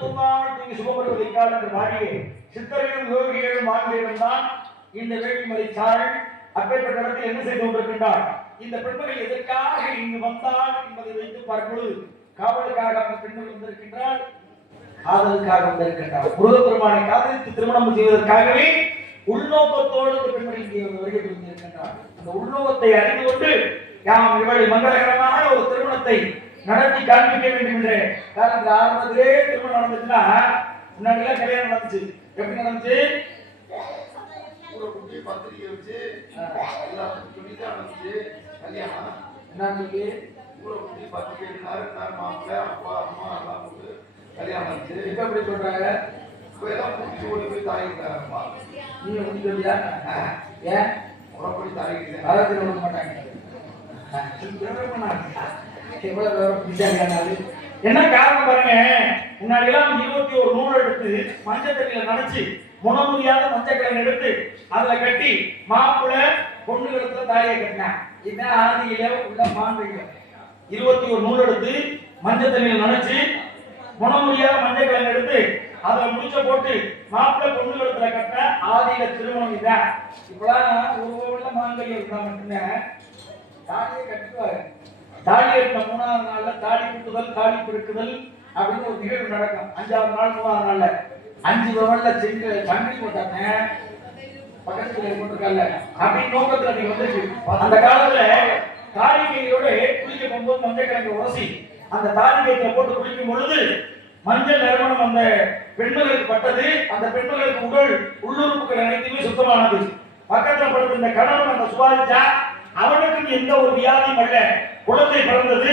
தூங்காமல் தூங்கி சுகப்படுவதை கால் என்று பாடியே சித்தர்களும் யோகிகளும் வாழ்ந்தேன் தான் இந்த வேள்விமலை சாரல் அப்பேற்பட்ட இடத்தில் என்ன செய்து கொண்டிருக்கின்றார்? இந்த பெண்மகள் எதற்காக இங்கு வந்தால் என்பதை வைத்து பார்ப்பொழுது காவலுக்காக அந்த பெண்கள் வந்திருக்கின்றால், காதலுக்காக வந்திருக்கின்றார். முருகப்பெருமானை காதலித்து திருமணம் செய்வதற்காகவே உள்நோக்கத்தோடு இந்த பெண்மகள் இங்கே வருகை புரிந்திருக்கின்றார். அந்த உள்நோக்கத்தை அறிந்து கொண்டு யாம் இவளை மங்களகரமான ஒரு திருமணத்தை நடத்தி காண்பிக்க வேண்டும் என்ற காரணத்தில் ஆரம்பத்திலே திருமணம் நடந்துச்சுன்னா, முன்னாடிலாம் கல்யாணம் நடந்துச்சு. எப்படி நடந்துச்சு? பத்திரிகை வச்சு நடந்துச்சு கல்யாணம். என்ன சொல்லி பத்திரிகை மாப்பிள்ளை அப்பா அம்மா எல்லாம் போட்டு கல்யாணம் நடந்துச்சு. இப்ப எப்படி சொல்றாங்க? இப்ப எல்லாம் கூட்டி ஓடி போய் தாங்கிட்டாங்கப்பா. நீங்க முடிஞ்சு சொல்லியா? ஏன் உடம்படி தாங்கிட்டு அதாவது விட மாட்டாங்க. எவ்வளவு என்ன காரணம் பாருங்க. முன்னாடி எல்லாம் 21 நூல் எடுத்து மஞ்சள் தண்ணியில நனைச்சு முனமுடியாத மஞ்சக்கிழங்கு எடுத்து அதுல கட்டி மாப்பிள்ளை பொண்ணு இடத்துல தாலியை கட்டினாங்க. இதுதான் ஆதியில உள்ள மாண்புகள். 21 நூல் எடுத்து மஞ்சள் தண்ணியில நனைச்சு முனமுடியாத மஞ்சக்கிழங்கு எடுத்து அதுல முடிச்ச போட்டு மாப்பிள்ளை பொண்ணு இடத்துல கட்ட ஆதியில திருமணம் இதுதான். இப்பெல்லாம் ஒரு மாங்கல்யம் இருந்தா மட்டும்தான் தாலியை கட்டுவாரு. தாலி எடுத்த 3ஆவது நாள்ல தாலி குட்டுதல் தாலி பிறக்குதல் அப்படின்னு ஒரு நிகழ்வு நடக்கும். 5ஆவது நாள் 3ஆவது நாள்ல 5 விரல்ல செங்க சங்கி போட்டாங்க பக்கத்துல போட்டிருக்கல அப்படின்னு நோக்கத்துல நீங்க வந்துச்சு. அந்த காலத்துல தாலி கையோட குளிக்க போகும்போது மஞ்சள் கிழங்கு உரசி அந்த தாலி கையில போட்டு குளிக்கும் பொழுது மஞ்சள் நறுமணம் அந்த பெண்களுக்கு பட்டது. அந்த பெண்களுக்கு உடல் உள்ளுறுப்புகள் அனைத்துமே சுத்தமானது. பக்கத்துல படுத்த இந்த கணவன் அந்த சுவாதிச்சா அவனுக்கும் எந்த ஒரு வியாதியும் அல்ல. குழந்தை பிறந்தது.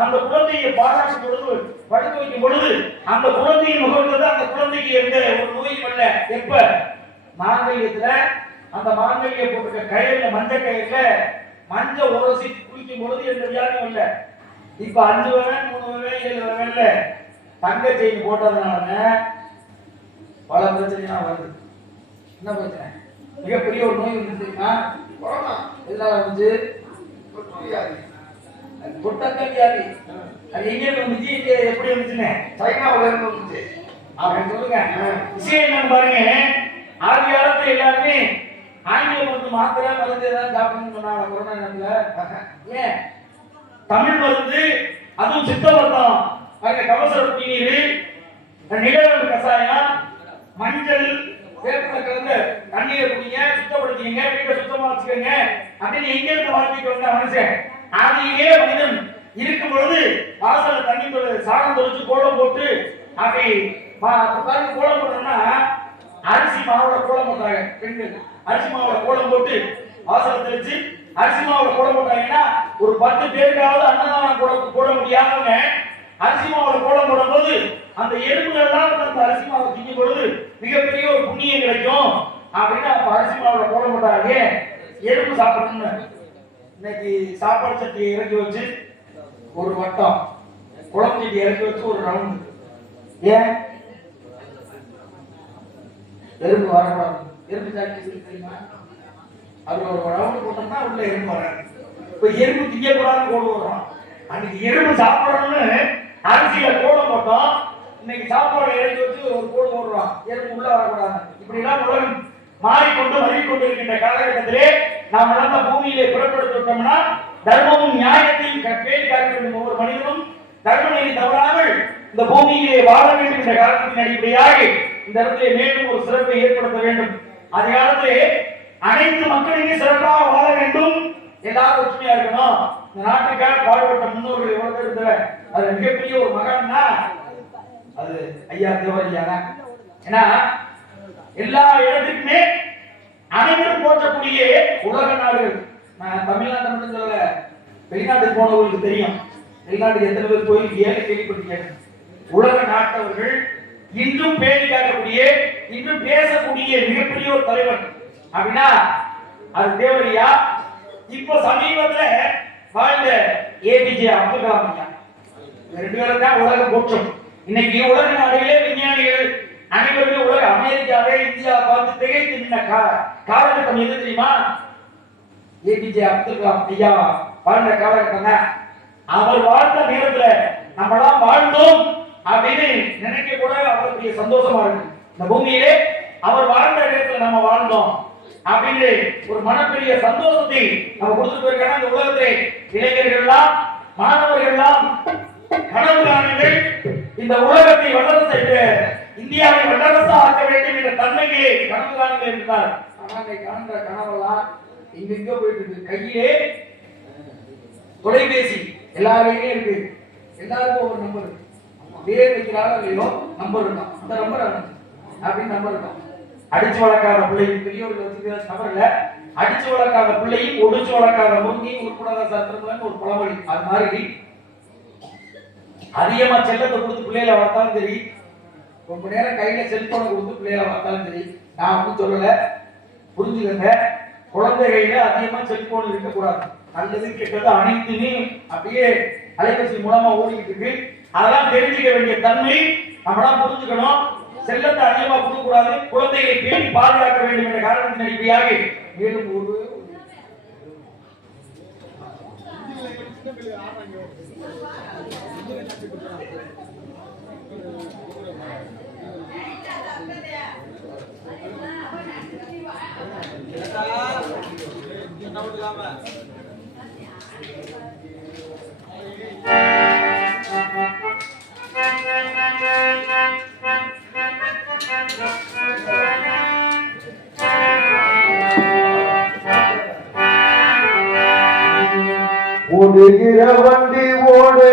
அந்த குழந்தையை பாராட்டும் பொழுது படுக்க வைக்கும் பொழுது அந்த குழந்தையின் முகர்ந்தது. அந்த குழந்தைக்கு எந்த ஒரு நோயும் அல்ல. எப்ப மாங்கல்யத்துல அந்த மாங்கல்ய போட்டுக்க கயிறுல மஞ்சள் கயிறுல மஞ்சள் உரசி குளிக்கும் பொழுது எந்த வியாதியும் அல்ல. இப்ப 5 வகை 3 வகை 7 வகைல தங்க செயின் போட்டதுனால பல பிரச்சனைலாம் வருது. என்ன பிரச்சனை? மிகப்பெரிய ஒரு நோய் வந்து தெரியுமா? கொரோனா. இதெல்லாம் வந்து தொட்டக்கல் வியாதி. அது எங்க வந்துச்சு? இங்க எப்படி வந்துச்சுன்னு சைனாவில இருந்து வந்துச்சு. அப்படின்னு சொல்லுங்க. விஷயம் என்னன்னு பாருங்க. ஆதி காலத்துல எல்லாருமே ஆங்கில மருந்து மாத்திரை மருந்து ஏதாவது சாப்பிடணும்னு சொன்னாங்க கொரோனா நேரத்துல. ஏன் தமிழ் மருந்து அதுவும் சித்த மருந்தம் பாருங்க. கவசர நீர், நிலவேம்பு கசாயம், மஞ்சள் வேப்பில கலந்து தண்ணீரை குடிங்க, சுத்தப்படுத்திங்க, வீட்டை சுத்தமா வச்சுக்கோங்க அப்படின்னு எங்க இருந்து வாழ்க்கைக்கு வந்த மனுஷன்? ஆதியிலே மனிதன் இருக்கும் பொழுது வாசல்ல தண்ணி சாணம் தொழிச்சு கோலம் போட்டு அப்படி பாருங்க. கோலம் போட்டோம்னா அரிசி மாவுல கோலம் போட்டாங்க பெண்கள். அரிசி மாவுல கோலம் போட்டு வாசல்ல தெளிச்சு அரிசி மாவுல கோலம் போட்டாங்கன்னா ஒரு 10 பேருக்காவது அன்னதானம் போட முடியாதவங்க அரிசி மாவுல கோலம் போடும் போது அந்த எறும்புகள் எல்லாம் அந்த அரிசி மாவை திங்கும் பொழுது மிகப்பெரிய ஒரு புண்ணியம் கிடைக்கும் அப்படின்னு அப்ப அரிசி மாவுல கோலம் போட்டாங்க. எறும்பு சாப்பிடணும்னு இன்னைக்கு சாப்பாடு சட்டியை இறக்கி வச்சு ஒரு வட்டம், குழம்பு சட்டி இறக்கி வச்சு ஒரு ரவுண்டு. ஏன் எறும்பு வரக்கூடாது? எறும்பு சாட்டி தெரியுமா? அதுல ஒரு ரவுண்டு போட்டோம்னா உள்ள எறும்பு வராது. இப்ப எறும்பு திங்க கூடாதுன்னு கோடு வரும். அன்னைக்கு எறும்பு சாப்பிடணும்னு அரிசியில கோலம் போட்டோம். இன்னைக்கு சாப்பாடு இறக்கி வச்சு ஒரு கோடு போடுறோம், எறும்பு உள்ள வரக்கூடாது. இப்படி எல்லாம் உலகம் மாறிக்கொண்டு வருகிக்கொண்டு இருக்கின்ற காலகட்டத்திலே நாம் நடந்த பூமியிலே புறப்படுத்தி விட்டோம்னா தர்மமும் நியாயத்தையும் பேணி காக்க வேண்டும். ஒவ்வொரு மனிதனும் தர்ம நெறி தவறாமல் இந்த பூமியிலே வாழ வேண்டும் என்ற காரணத்தின் அடிப்படையாக இந்த இடத்திலே மேலும் ஒரு சிறப்பை ஏற்படுத்த வேண்டும். அதே காலத்திலே அனைத்து மக்களுமே சிறப்பாக வாழ வேண்டும், எல்லாரும் ஒற்றுமையா இருக்கணும். இந்த நாட்டுக்காக பாடுபட்ட முன்னோர்கள் எவ்வளவு பேர் இருக்கிற அது மிகப்பெரிய ஒரு மகான்னா அது ஐயா தேவரையா தான். ஏன்னா எல்லா இடத்துக்குமே அனைவரும் போற்றக்கூடிய உலக நாடுகள். நான் தமிழ்நாட்டை மட்டும் சொல்லல, வெளிநாட்டுக்கு போனவர்களுக்கு தெரியும். வெளிநாட்டுக்கு எத்தனை பேர் போய் ஏழை கேள்விப்பட்டீங்க. உலக நாட்டவர்கள் இன்றும் பேணி காக்கக்கூடிய இன்றும் பேசக்கூடிய மிகப்பெரிய ஒரு தலைவர் அப்படின்னா அது தேவரையா. இப்போ சமீபத்துல வாழ்ந்த ஏபிஜே அப்துல் கலாம் ஐயா, 2 பேரும் தான் உலக போற்றும். இன்னைக்கு உலக நாடுகளே விஞ்ஞானிகள் அனைவருமே உலக அமெரிக்காவே இந்தியா பார்த்து திகைத்து நின்ன காலகட்டம் எது தெரியுமா? ஏபிஜே அப்துல் கலாம் ஐயா வாழ்ந்த காலகட்டம் தான். அவர் வாழ்ந்த நேரத்துல நம்மளாம் வாழ்ந்தோம். அப்படின்னு நினைக்க கூட அவருடைய சந்தோஷமா இருக்கு. இந்த பூமியிலே அவர் வாழ்ந்த இடத்துல நம்ம வாழ்ந்தோம் அப்படின்னு ஒரு மனப்பெரிய சந்தோஷத்தை நம்ம கொடுத்துட்டு போயிருக்காங்க. இந்த உலகத்திலே இளைஞர்கள்லாம் மாணவர்கள்லாம் கனவு காணுங்கள், இந்த உலகத்தை வல்லரசு இந்தியாவை வல்லரசா ஆக்க வேண்டும் என்ற தன்மையிலே கனவு காணுங்கள் என்றார். ஆனால் காண்கிற கனவெல்லாம் எங்கெங்க போயிட்டு இருக்கு. கையிலே தொலைபேசி எல்லாரையுமே இருக்கு, எல்லாருக்கும் ஒரு நம்பர் இருக்கு. பேர் வைக்கிறாரோ இல்லையோ நம்பர் இருக்கும், அந்த நம்பர் அப்படின்னு நம்பர் இருக்கும். அடிச்சு வளர்க்காத பிள்ளையும் பெரியவர்கள் வச்சுக்கிற நம்பர் இல்ல, அடிச்சு வளர்க்காத பிள்ளையும் ஒடிச்சு வளர்க்காத முருங்கையும் உட்படாத சாத்திரம்னு ஒரு பழமொழி. அது மாதிரி அதிகமா செல்லத்தை கொடுத்து பிள்ளைகளை வளர்த்தாலும் சரி, ரொம்ப நேரம் கையில செல்போனை கொடுத்து பிள்ளைகளை வளர்த்தாலும் சரி, நான் ஒன்றும் சொல்லல, புரிஞ்சுக்கங்க. குழந்தை கையில அதிகமா செல்போன் இருக்கக்கூடாது. நல்லது கெட்டது அனைத்துமே அப்படியே அலைபேசி மூலமா ஓடிக்கிட்டு இருக்கு. அதெல்லாம் தெரிஞ்சுக்க வேண்டிய தன்மை நம்மளாம் புரிஞ்சுக்கணும். செல்லத்தை அதிகமா கொடுக்க கூடாது, குழந்தைகளை பேணி பாதுகாக்க வேண்டும் என்ற காரணத்தின் அடிப்படையாக மேலும் ஒரு ஓடுகிற வண்டி ஓடு